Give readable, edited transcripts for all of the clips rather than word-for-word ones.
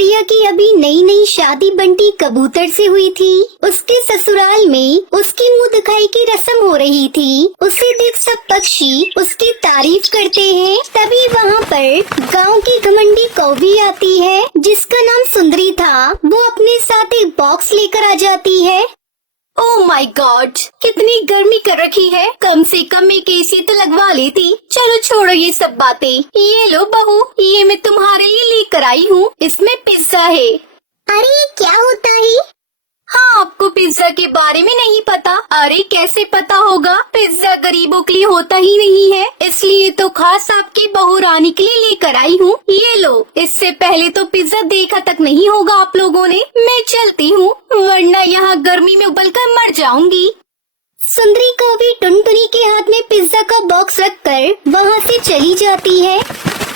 चिड़िया की अभी नई नई शादी बंटी कबूतर से हुई थी। उसके ससुराल में उसकी मुंह दिखाई की रस्म हो रही थी। उसे देख सब पक्षी उसकी तारीफ करते हैं। तभी वहाँ पर गांव की घमंडी कौवी आती है जिसका नाम सुंदरी था। वो अपने साथ एक बॉक्स लेकर आ जाती है। ओह माय गॉड, कितनी गर्मी कर रखी है। कम से कम एक एसी तो लगवा लेती। चलो छोड़ो ये सब बातें। ये लो बहू, ये मैं तुम्हारे लिए लेकर आई हूँ। इसमें पिज्जा है। अरे क्या होता है? हाँ, आपको पिज्जा के बारे में नहीं पता? अरे कैसे पता होगा, पिज्जा गरीबों के लिए होता ही नहीं है। इसलिए तो खास आपकी बहू रानी के लिए लेकर आई हूँ। ये लो। इससे पहले तो पिज्जा देखा तक नहीं होगा आप लोगों ने। मैं चलती हूँ, वरना यहाँ गर्मी में उबलकर मर जाऊंगी। सुंदरी कौवी टुनटुनी के हाथ में पिज्जा का बॉक्स रखकर वहाँ से चली जाती है।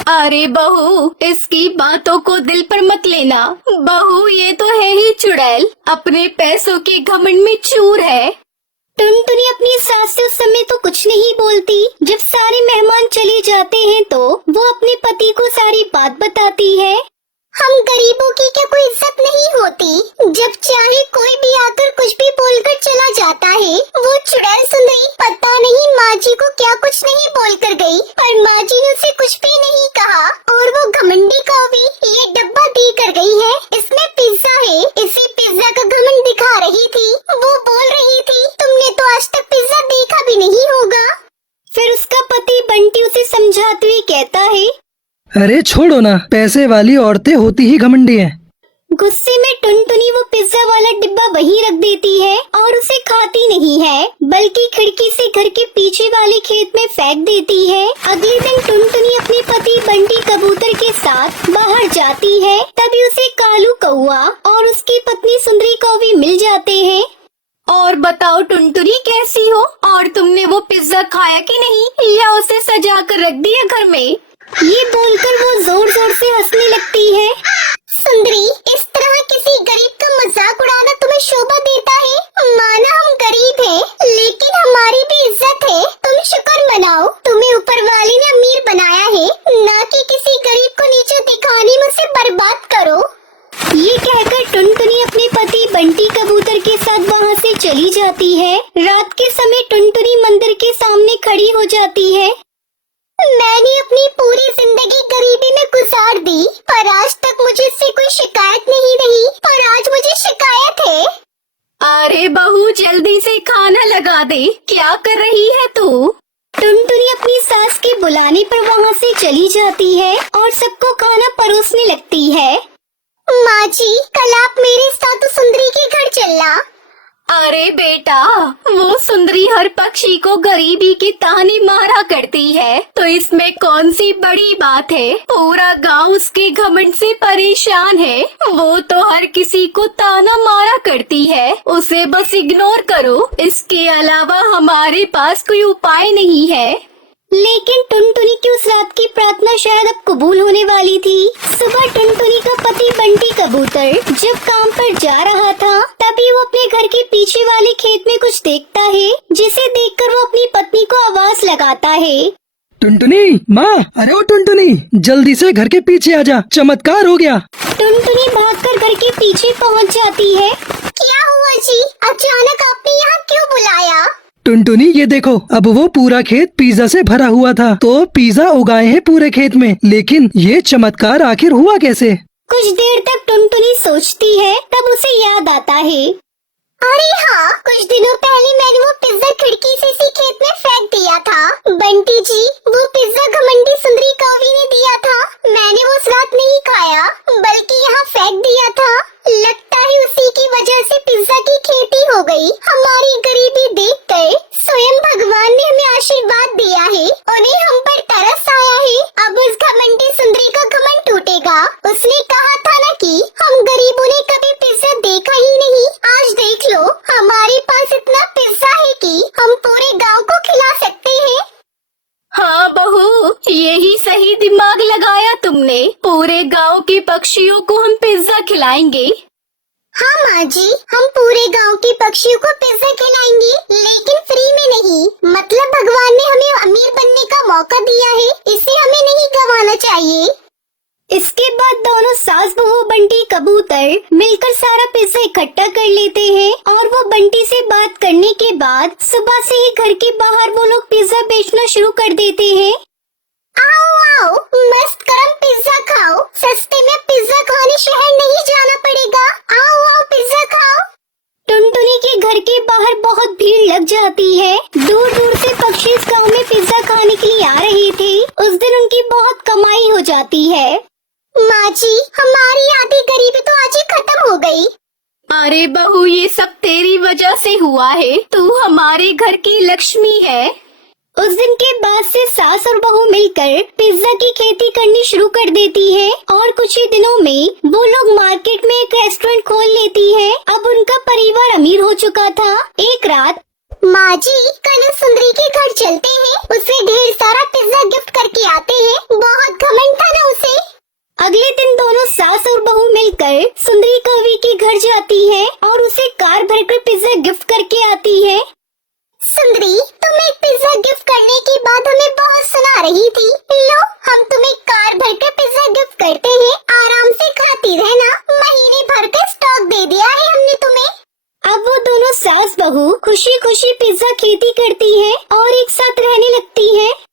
अरे बहू, इसकी बातों को दिल पर मत लेना। बहू ये तो है ही चुड़ैल, अपने पैसों के घमंड में चूर है। टुनटुनी अपनी सास से उस समय तो कुछ नहीं बोलती। जब सारे मेहमान चले जाते हैं तो वो अपने पति को सारी बात बताती है। हम गरीबों की क्या कोई इज्जत नहीं होती? जब चाहे कोई भी आकर कुछ भी बोलकर चला जाता है। वो चुड़ैल सुंदरी पता नहीं माँ जी को क्या कुछ नहीं बोलकर गई, पर माँ जी ने उसे कुछ भी नहीं कहा। और वो घमंडी कौवी ये डब्बा दे कर गई है, इसमें पिज्जा है। इसी पिज्जा का घमंड दिखा रही थी। वो बोल रही थी तुमने तो आज तक पिज्जा देखा भी नहीं होगा। फिर उसका पति बंटी उसे समझाते हुए कहता है, अरे छोड़ो ना, पैसे वाली औरतें होती ही घमंडी हैं। गुस्से में टुनटुनी वो पिज्जा वाला डिब्बा वहीं रख देती है और उसे खाती नहीं है, बल्कि खिड़की से घर के पीछे वाले खेत में फेंक देती है। अगले दिन टुनटुनी अपने पति बंटी कबूतर के साथ बाहर जाती है। तभी उसे कालू कौआ और उसकी पत्नी सुंदरी कौवी मिल जाते हैं। और बताओ टुनटुनी कैसी हो, और तुमने वो पिज्जा खाया कि नहीं, या उसे सजा कर रख दिया घर में? ये बोलकर वो जोर जोर से हंसने लगती है। सुंदरी, इस तरह किसी गरीब का मजाक उड़ाना तुम्हें शोभा देता है? माना हम गरीब हैं, लेकिन हमारी भी इज्जत है। तुम शुक्र मनाओ, तुम्हें ऊपर वाले ने अमीर बनाया है, ना कि किसी गरीब को नीचे दिखाने में उसे बर्बाद करो। ये कहकर टुनटुनी अपने पति बंटी कबूतर के साथ वहाँ से चली जाती है। रात के समय टुनटुनी मंदिर के सामने खड़ी हो जाती है। मैंने अपनी पूरी जिंदगी गरीबी में गुजार दी, पर आज तक मुझे इससे कोई शिकायत नहीं रही, पर आज मुझे शिकायत है। अरे बहू, जल्दी से खाना लगा दे। क्या कर रही है तू? टुनटुनी अपनी सास के बुलाने पर वहाँ से चली जाती है और सबको खाना परोसने लगती है। माँ जी, कल आप मेरे साथ सुंदरी के घर चलना। अरे बेटा, वो सुंदरी हर पक्षी को गरीबी की ताने मारा करती है, तो इसमें कौन सी बड़ी बात है? पूरा गांव उसके घमंड से परेशान है। वो तो हर किसी को ताना मारा करती है, उसे बस इग्नोर करो। इसके अलावा हमारे पास कोई उपाय नहीं है। लेकिन टुनटुनी की उस रात की प्रार्थना शायद अब कबूल होने वाली थी। सुबह टुनटुनी का पति बंटी कबूतर जब काम पर जा रहा था, तभी वो अपने घर के पीछे वाले खेत में कुछ देखता है, जिसे देखकर वो अपनी पत्नी को आवाज लगाता है। टुनटुनी माँ, अरे ओ टुनटुनी, जल्दी से घर के पीछे आजा, चमत्कार हो गया। टुनटुनी भागकर घर के पीछे पहुँच जाती है। क्या हुआ जी, अचानक आपने यहाँ क्यों बुलाया? टुनटुनी ये देखो, अब वो पूरा खेत पिज्जा से भरा हुआ था, तो पिज्जा उगाए हैं पूरे खेत में, लेकिन ये चमत्कार आखिर हुआ कैसे? कुछ देर तक टुनटुनी सोचती है, तब उसे याद आता है। अरे हाँ, कुछ दिनों पहले मैंने वो पिज्जा खिड़की से इसी खेत में फेंक दिया था। बंटी जी, वो पिज्जा घमंडी सुंदरी कौवी ने दिया था। मैंने वो उस रात नहीं खाया, बल्कि यहाँ फेंक दिया था। लगता है उसी की वजह से पिज्जा की खेती हो गई। हमारी गरीबी देखकर स्वयं भगवान ने हमें आशीर्वाद दिया है, उन्हें हम पर तरस आया है। अब उस घमंडी सुंदरी का घमंड टूटेगा। उसने कहा था ना कि हम गरीबों ने कभी पिज्जा देखा ही नहीं। आज देख लो, हमारे पास इतना पिज्जा है कि हम पूरे गांव को खिला सकते हैं। हाँ बहू, यही सही दिमाग लगाया तुमने। पूरे गांव के पक्षियों को हम पिज्जा खिलाएंगे। हाँ माँ जी, हम पूरे गांव के पक्षियों को पिज्जा खिलाएंगे, लेकिन फ्री में नहीं। मतलब भगवान ने हमें अमीर बनने का मौका दिया है, इसे हमें नहीं गंवाना चाहिए। इसके बाद दोनों सास बहू बंटी कबूतर मिलकर सारा पिज्जा इकट्ठा कर लेते हैं और वो बंटी से बात करने के बाद सुबह से ही घर के बाहर वो लोग पिज्जा बेचना शुरू कर देते हैं। आओ आओ, मस्त गरम पिज्जा खाओ, सस्ते में पिज्जा खाने शहर नहीं जाना पड़ेगा। आओ आओ पिज्जा खाओ। टुनटुनी के घर के बाहर बहुत भीड़ लग जाती है। दूर दूर से पक्षी इस गाँव में पिज्जा खाने के लिए आ रहे थे। उस दिन उनकी बहुत कमाई हो जाती है। माँ जी, हमारी आधी गरीबी तो आज ही खत्म हो गई। अरे बहू, ये सब तेरी वजह से हुआ है। तू हमारे घर की लक्ष्मी है। उस दिन के बाद से सास और बहू मिलकर पिज्जा की खेती करनी शुरू कर देती है और कुछ ही दिनों में वो लोग मार्केट में एक रेस्टोरेंट खोल लेती है। अब उनका परिवार अमीर हो चुका था। एक रात, माँ जी, कल सुंदरी के घर चलते हैं, उसे ढेर सारा पिज्जा गिफ्ट करके आते हैं। बहुत घमंड था ना उसे। अगले दिन दोनों सास और बहू मिलकर सुंदरी कवि के घर जाती है और उसे कार भरकर पिज्जा गिफ्ट करके आती है। सुंदरी, तुम एक पिज्जा गिफ्ट करने के बाद हमें बहुत सुना रही थी। लो, हम तुम्हें कार भरकर पिज्जा गिफ्ट करते हैं, आराम से खाती रहना। महीने भर का स्टॉक दे दिया है हमने तुम्हें। अब वो दोनों सास बहू खुशी खुशी पिज्जा खेती करती है और एक साथ रहने लगती है।